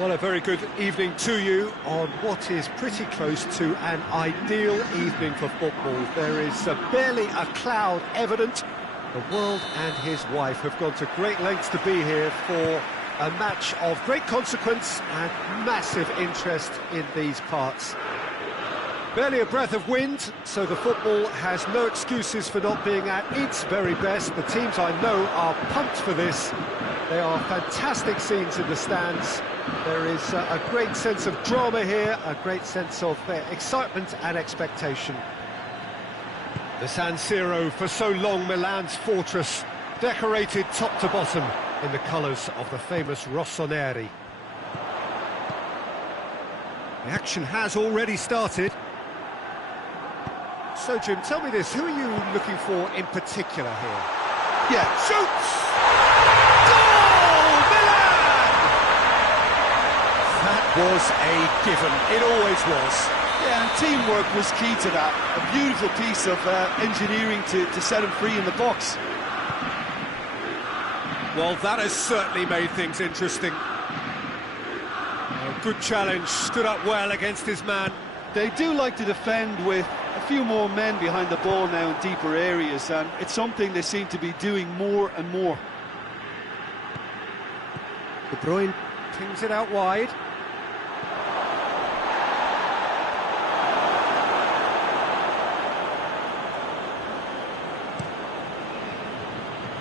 Well, a very good evening to you on what is pretty close to an ideal evening for football. There is barely a cloud evident. The world and his wife have gone to great lengths to be here for a match of great consequence and massive interest in these parts. Barely a breath of wind, so the football has no excuses for not being at its very best. The teams I know are pumped for this. They are fantastic scenes in the stands. There is a great sense of drama here, a great sense of excitement and expectation. The San Siro, for so long Milan's fortress, decorated top to bottom in the colours of the famous Rossoneri. The action has already started. So, Jim, tell me this, who are you looking for in particular here? Yeah, shoots! Goal! Milan! That was a given, it always was. Yeah, and teamwork was key to that. A beautiful piece of engineering to set him free in the box. Well, that has certainly made things interesting. A good challenge, stood up well against his man. They do like to defend with a few more men behind the ball now in deeper areas, and it's something they seem to be doing more and more. De Bruyne pings it out wide.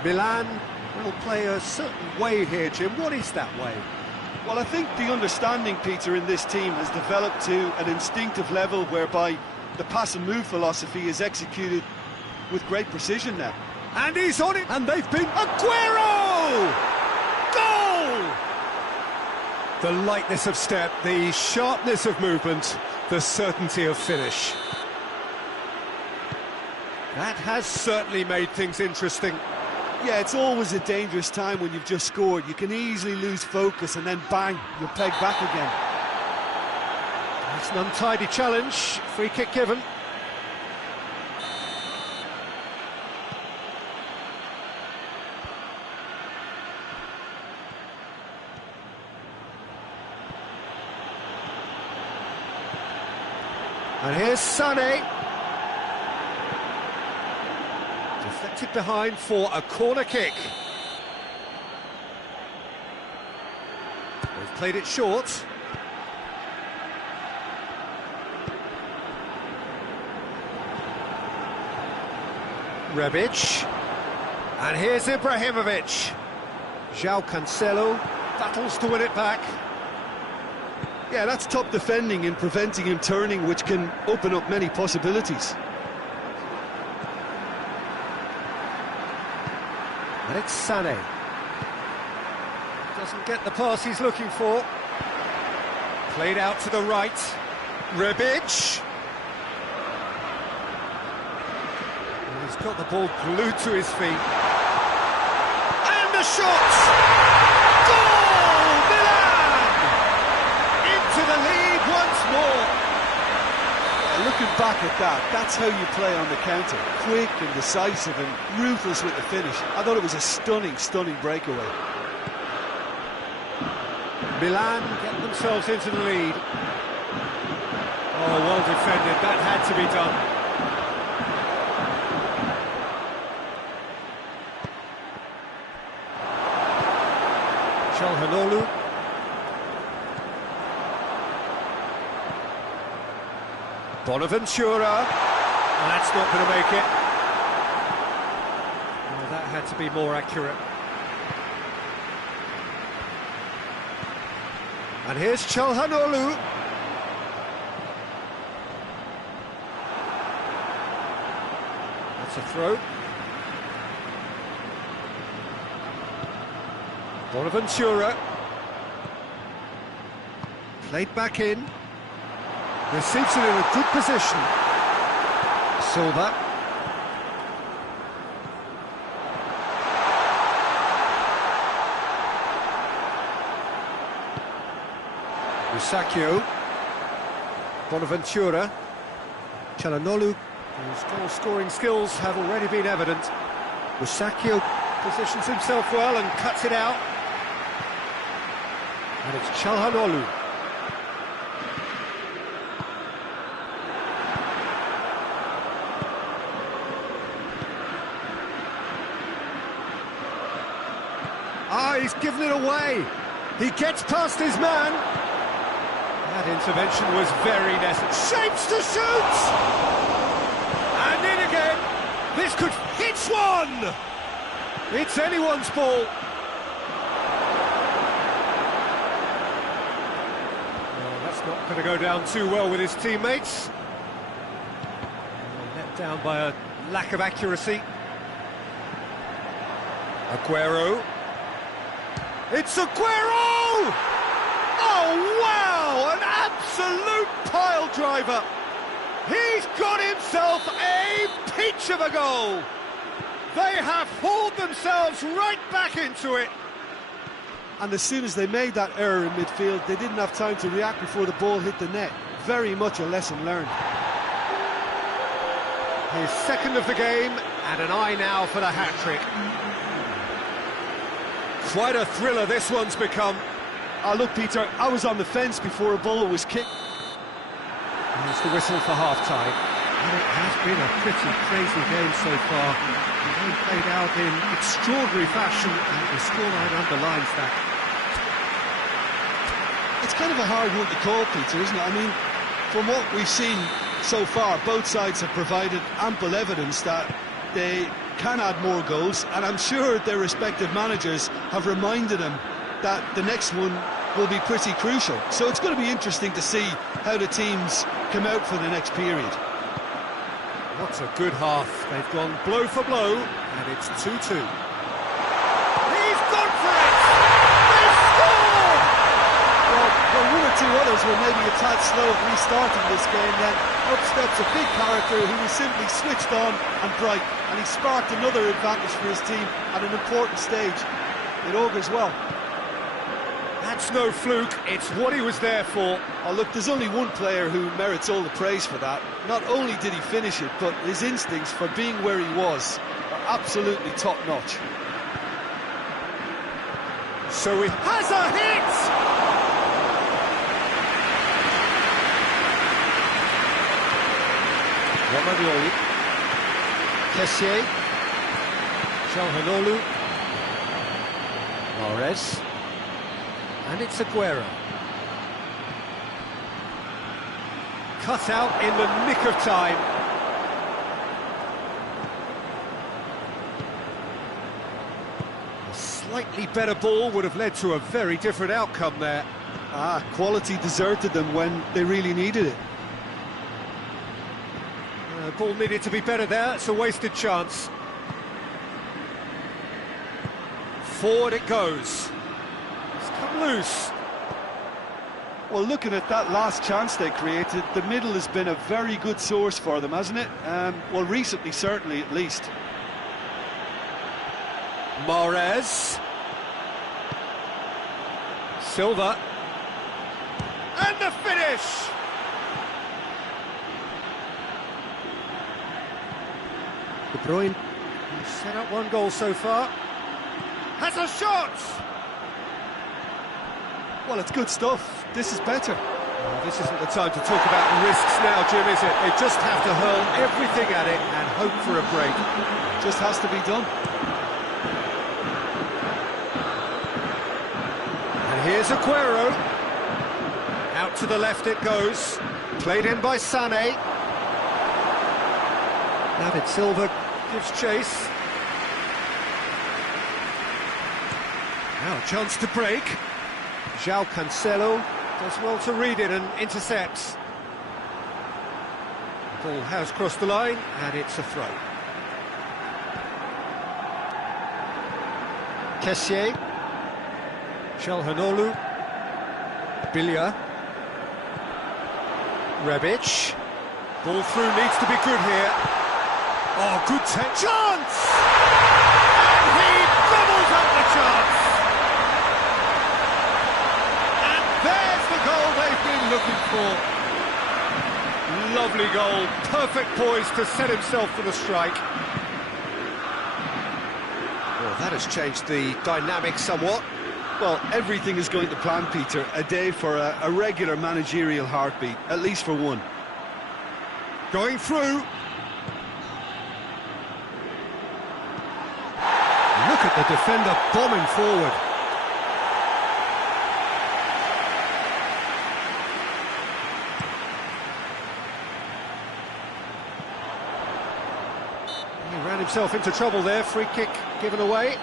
Milan will play a certain way here, Jim. What is that way? Well, I think the understanding, Peter, in this team has developed to an instinctive level whereby the pass and move philosophy is executed with great precision now. And he's on it, and they've been... Aguero! Goal! The lightness of step, the sharpness of movement, the certainty of finish. That has certainly made things interesting. Yeah, it's always a dangerous time when you've just scored. You can easily lose focus and then bang, you're pegged back again. It's an untidy challenge, free kick given. And here's Sané. Deflected behind for a corner kick. They've played it short. Rebic. And here's Ibrahimovic. João Cancelo battles to win it back. Yeah, that's top defending and preventing him turning, which can open up many possibilities. And it's Sané. Doesn't get the pass he's looking for. Played out to the right. Rebic. And he's got the ball glued to his feet. And the shot! Goal! Milan! Into the lead once more. Looking back at that, that's how you play on the counter. Quick and decisive and ruthless with the finish. I thought it was a stunning, stunning breakaway. Milan get themselves into the lead. Oh, well defended. That had to be done. Calhanoglu. Bonaventura. That's not going to make it. Well, that had to be more accurate. And here's Calhanoglu. That's a throw. Bonaventura. Played back in. Receives it in a good position. Silva. Musacchio. Bonaventura. Calhanoglu, whose goal-scoring skills have already been evident. Musacchio positions himself well and cuts it out. And it's Çalhanoğlu. Ah, he's given it away. He gets past his man. That intervention was very necessary. Shapes to shoot! And in again. This could hit one! It's anyone's ball. Well, that's not going to go down too well with his teammates. Let down by a lack of accuracy. Aguero. It's Aguero! Oh, wow! An absolute pile driver! He's got himself a peach of a goal! They have hauled themselves right back into it! And as soon as they made that error in midfield, they didn't have time to react before the ball hit the net. Very much a lesson learned. His second of the game, and an eye now for the hat-trick. Quite a thriller this one's become. Oh, look, Peter, I was on the fence before a ball was kicked. There's the whistle for half-time. And it has been a pretty crazy game so far. The game played out in extraordinary fashion, and the scoreline underlines that. It's kind of a hard one to call, Peter, isn't it? I mean, from what we've seen so far, both sides have provided ample evidence that they can add more goals, and I'm sure their respective managers have reminded them that the next one will be pretty crucial. So it's going to be interesting to see how the teams come out for the next period. What a good half. They've gone blow for blow, and it's 2-2. He's gone for it! They scored! Well, one or two others were maybe a tad slow at restarting this game, then up steps a big character who was simply switched on and bright, and he sparked another advantage for his team at an important stage. It augurs well. That's no fluke, it's what he was there for. Oh, look, there's only one player who merits all the praise for that. Not only did he finish it, but his instincts for being where he was are absolutely top-notch. So he has a hit! Romagnoli. Kessié. Çalhanoğlu. Mahrez. And it's Aguero. Cut out in the nick of time. A slightly better ball would have led to a very different outcome there. Quality deserted them when they really needed it. The ball needed to be better there, it's a wasted chance. Forward it goes. It's come loose. Well, looking at that last chance they created, the middle has been a very good source for them, hasn't it? Well, recently, certainly, at least. Mahrez. Silva. And the finish! De Bruyne, who's set up one goal so far, has a shot! Well, it's good stuff. This is better. This isn't the time to talk about risks now, Jim, is it? They just have to hurl everything at it and hope for a break. Just has to be done. And here's Aguero. Out to the left it goes. Played in by Sané. David Silva gives chase. Now a chance to break. João Cancelo does well to read it and intercepts. The ball has crossed the line and it's a throw. Kessié. Çalhanoğlu. Bilya. Rebic. Ball through needs to be good here. Oh, good chance! And he doubles up the chance! And there's the goal they've been looking for. Lovely goal, perfect poise to set himself for the strike. Well, that has changed the dynamic somewhat. Well, everything is going to plan, Peter. A day for a regular managerial heartbeat, at least for one. Going through. Look at the defender bombing forward. He ran himself into trouble there. Free kick given away.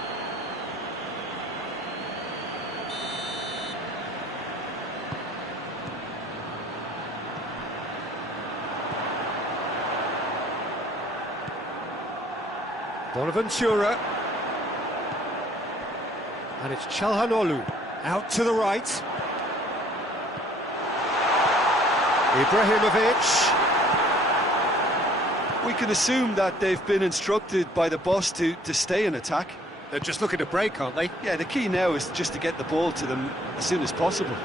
Bonaventura. And it's Çalhanoğlu out to the right. Ibrahimovic. We can assume that they've been instructed by the boss to stay in attack. They're just looking to break, aren't they? Yeah, the key now is just to get the ball to them as soon as possible.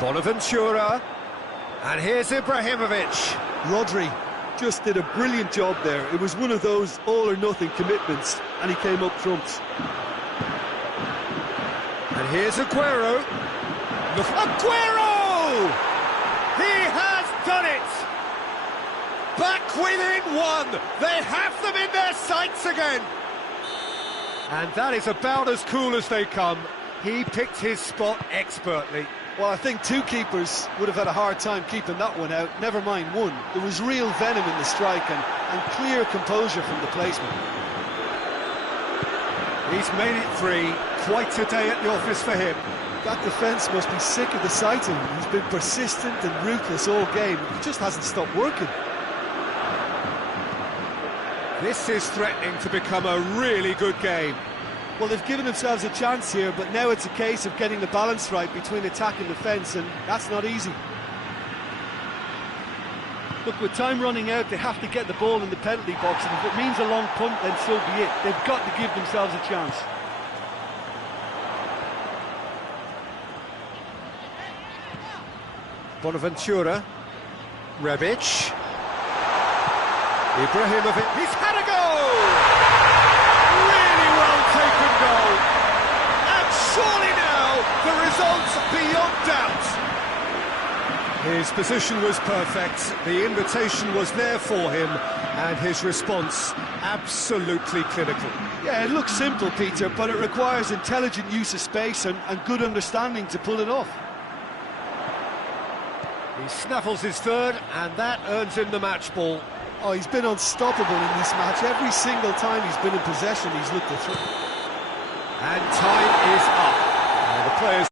Bonaventura. And here's Ibrahimovic. Rodri just did a brilliant job there. It was one of those all-or-nothing commitments, and he came up trumps. And here's Aguero. Look, Aguero! He has done it! Back within one! They have them in their sights again! And that is about as cool as they come. He picked his spot expertly. Well, I think two keepers would have had a hard time keeping that one out, never mind one. There was real venom in the strike and clear composure from the placement. He's made it three. Quite a day at the office for him. That defence must be sick of the sight of him. He's been persistent and ruthless all game. He just hasn't stopped working. This is threatening to become a really good game. Well, they've given themselves a chance here, but now it's a case of getting the balance right between attack and defence, and that's not easy. Look, with time running out, they have to get the ball in the penalty box, and if it means a long punt, then so be it. They've got to give themselves a chance. Bonaventura. Rebic. Ibrahimovic. He's had a goal! Really well taken goal. And surely now the result's beyond doubt. His position was perfect, the invitation was there for him, and his response absolutely clinical. Yeah, it looks simple, Peter, but it requires intelligent use of space and good understanding to pull it off. He snaffles his third, and that earns him the match ball. Oh, he's been unstoppable in this match. Every single time he's been in possession, he's looked a threat. And time is up. Now the players